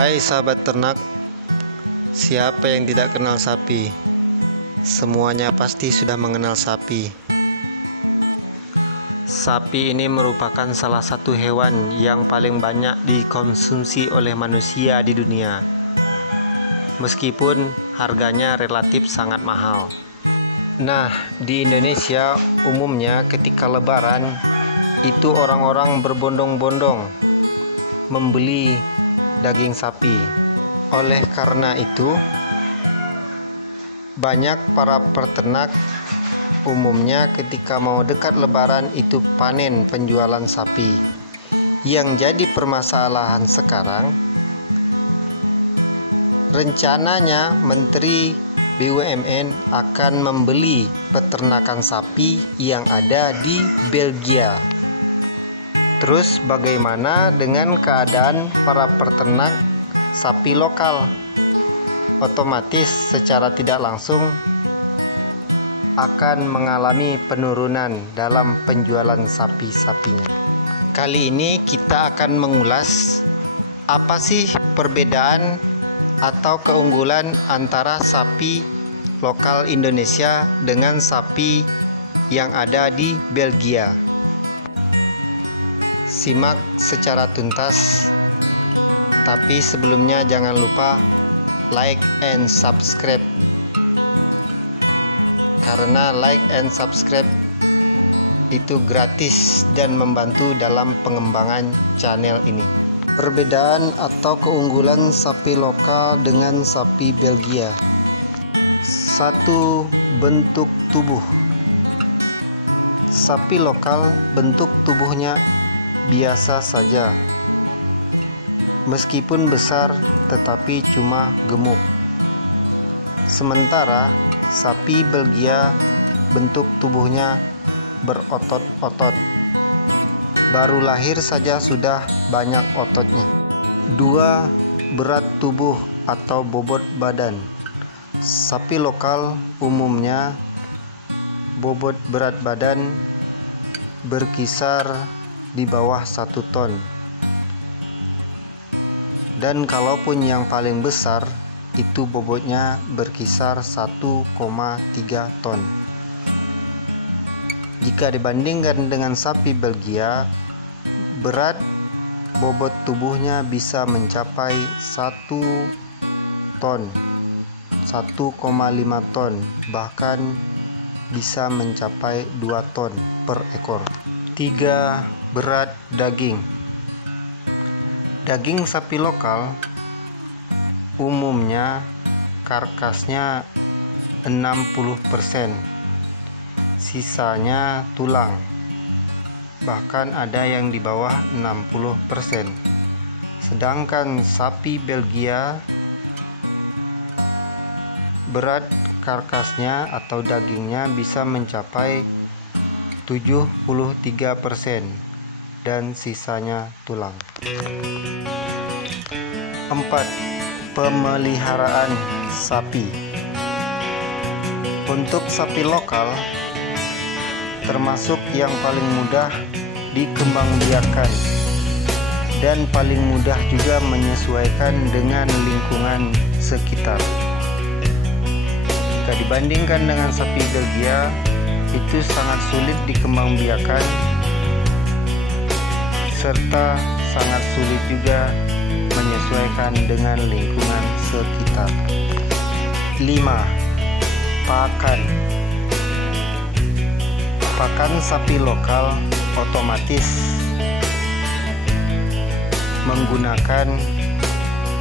Hai sahabat ternak, siapa yang tidak kenal sapi? Semuanya pasti sudah mengenal sapi. Sapi ini merupakan salah satu hewan yang paling banyak dikonsumsi oleh manusia di dunia. Meskipun harganya relatif sangat mahal. Nah, di Indonesia umumnya ketika lebaran itu orang-orang berbondong-bondong membeli daging sapi. Oleh karena itu, banyak para peternak umumnya ketika mau dekat lebaran itu panen penjualan sapi. Yang jadi permasalahan sekarang, rencananya Menteri BUMN akan membeli peternakan sapi yang ada di Belgia. Terus bagaimana dengan keadaan para peternak sapi lokal? Otomatis secara tidak langsung akan mengalami penurunan dalam penjualan sapi-sapinya. Kali ini kita akan mengulas apa sih perbedaan atau keunggulan antara sapi lokal Indonesia dengan sapi yang ada di Belgia. Simak secara tuntas, tapi sebelumnya jangan lupa like and subscribe, karena like and subscribe itu gratis dan membantu dalam pengembangan channel ini. Perbedaan atau keunggulan sapi lokal dengan sapi Belgia. 1. Bentuk tubuh. Sapi lokal bentuk tubuhnya biasa saja, meskipun besar tetapi cuma gemuk. Sementara sapi Belgia bentuk tubuhnya berotot-otot, baru lahir saja sudah banyak ototnya. 2. Berat tubuh atau bobot badan. Sapi lokal umumnya bobot berat badan berkisar di bawah 1 ton, dan kalaupun yang paling besar itu bobotnya berkisar 1,3 ton. Jika dibandingkan dengan sapi Belgia, berat bobot tubuhnya bisa mencapai 1 ton, 1,5 ton, bahkan bisa mencapai 2 ton per ekor. 3. Berat daging. Daging sapi lokal umumnya karkasnya 60%, sisanya tulang, bahkan ada yang di bawah 60%. Sedangkan sapi Belgia berat karkasnya atau dagingnya bisa mencapai 73% dan sisanya tulang. 4. Pemeliharaan sapi. Untuk sapi lokal termasuk yang paling mudah dikembangbiakkan dan paling mudah juga menyesuaikan dengan lingkungan sekitar. Jika dibandingkan dengan sapi Belgia, itu sangat sulit dikembangbiakkan serta sangat sulit juga menyesuaikan dengan lingkungan sekitar. 5. Pakan. Pakan sapi lokal otomatis menggunakan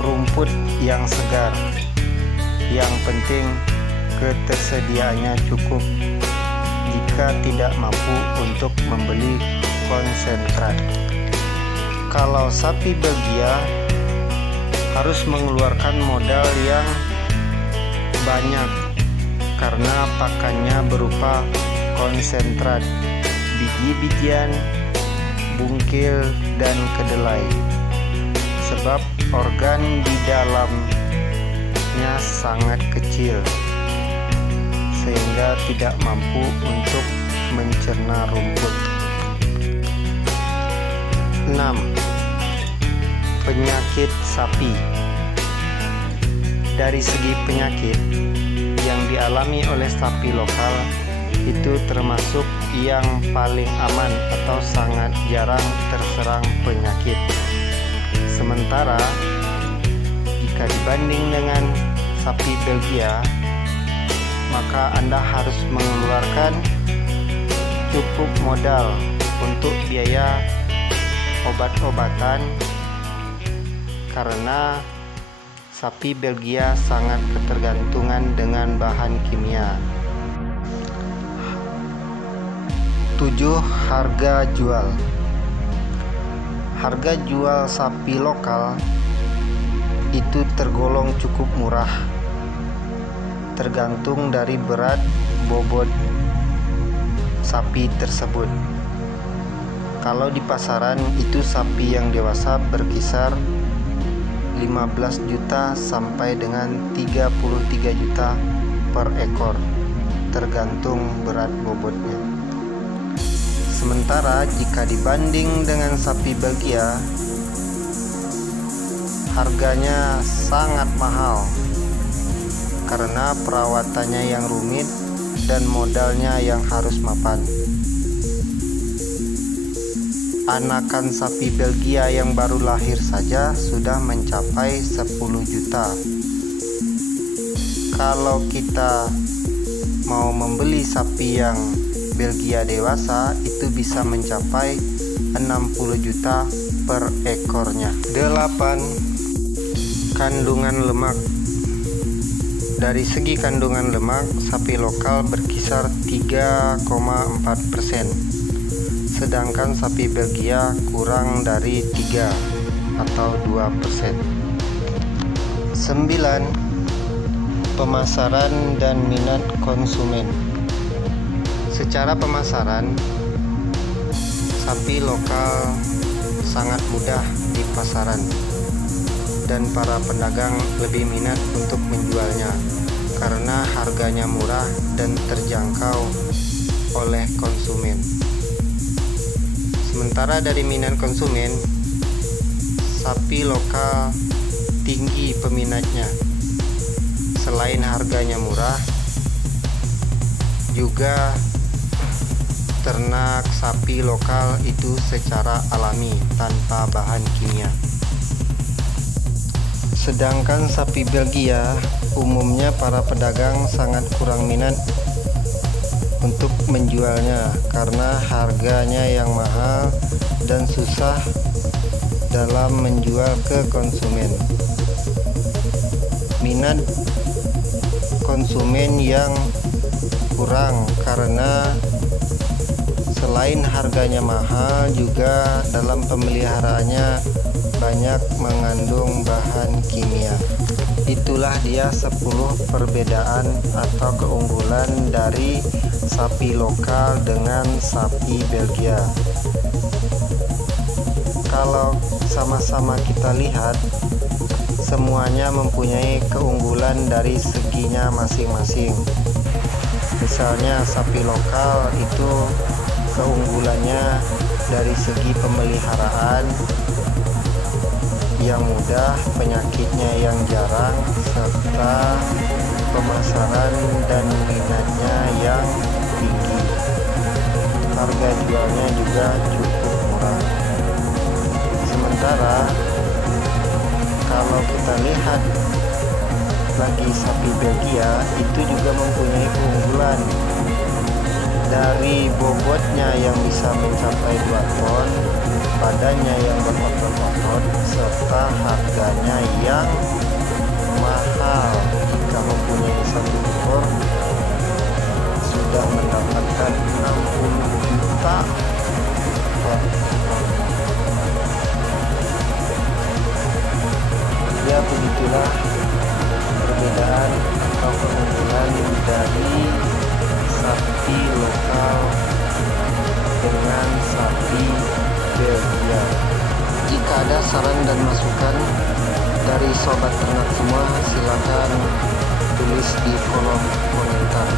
rumput yang segar. Yang penting ketersediaannya cukup. Jika tidak mampu untuk membeli konsentrat. Kalau sapi Belgia harus mengeluarkan modal yang banyak karena pakannya berupa konsentrat, biji-bijian, bungkil, dan kedelai. Sebab organ di dalamnya sangat kecil, sehingga tidak mampu untuk mencerna rumput. 6. Penyakit sapi. Dari segi penyakit yang dialami oleh sapi lokal itu termasuk yang paling aman atau sangat jarang terserang penyakit. Sementara jika dibanding dengan sapi Belgia, maka Anda harus mengeluarkan cukup modal untuk biaya obat-obatan karena sapi Belgia sangat ketergantungan dengan bahan kimia. 7. Harga jual. Harga jual sapi lokal itu tergolong cukup murah, tergantung dari berat bobot sapi tersebut. Kalau di pasaran itu sapi yang dewasa berkisar 15 juta sampai dengan 33 juta per ekor, tergantung berat bobotnya. Sementara jika dibanding dengan sapi Belgia, harganya sangat mahal karena perawatannya yang rumit dan modalnya yang harus mapan. Anakan sapi Belgia yang baru lahir saja sudah mencapai 10 juta. Kalau kita mau membeli sapi yang Belgia dewasa, itu bisa mencapai 60 juta per ekornya. 8. Kandungan lemak. Dari segi kandungan lemak, sapi lokal berkisar 3,4%. Sedangkan sapi Belgia kurang dari 3 atau 2%. 9. Pemasaran dan minat konsumen. Secara pemasaran, sapi lokal sangat mudah di pasaran dan para pedagang lebih minat untuk menjualnya karena harganya murah dan terjangkau oleh konsumen. Sementara dari minat konsumen, sapi lokal tinggi peminatnya. Selain harganya murah, juga ternak sapi lokal itu secara alami tanpa bahan kimia. Sedangkan sapi Belgia umumnya para pedagang sangat kurang minat untuk menjualnya karena harganya yang mahal dan susah dalam menjual ke konsumen. Minat konsumen yang kurang karena selain harganya mahal, juga dalam pemeliharaannya banyak mengandung bahan kimia. Itulah dia 10 perbedaan atau keunggulan dari sapi lokal dengan sapi Belgia. Kalau sama-sama kita lihat, semuanya mempunyai keunggulan dari seginya masing-masing. Misalnya sapi lokal itu keunggulannya dari segi pemeliharaan yang mudah, penyakitnya yang jarang, serta pemasaran dan minatnya yang tinggi. Harga jualnya juga cukup murah. Sementara kalau kita lihat lagi sapi Belgia, itu juga mempunyai keunggulan dari bobotnya yang bisa mencapai 2 ton, badannya yang berotot-otot, serta harganya yang mahal. Jika mempunyai 1 ekor sudah mendapatkan 60 juta per ekor. Ya, begitulah perbedaan atau keunggulan dari sapi lokal dengan sapi Belgia. Jika ada saran dan masukan dari sobat ternak semua, silakan tulis di kolom komentar.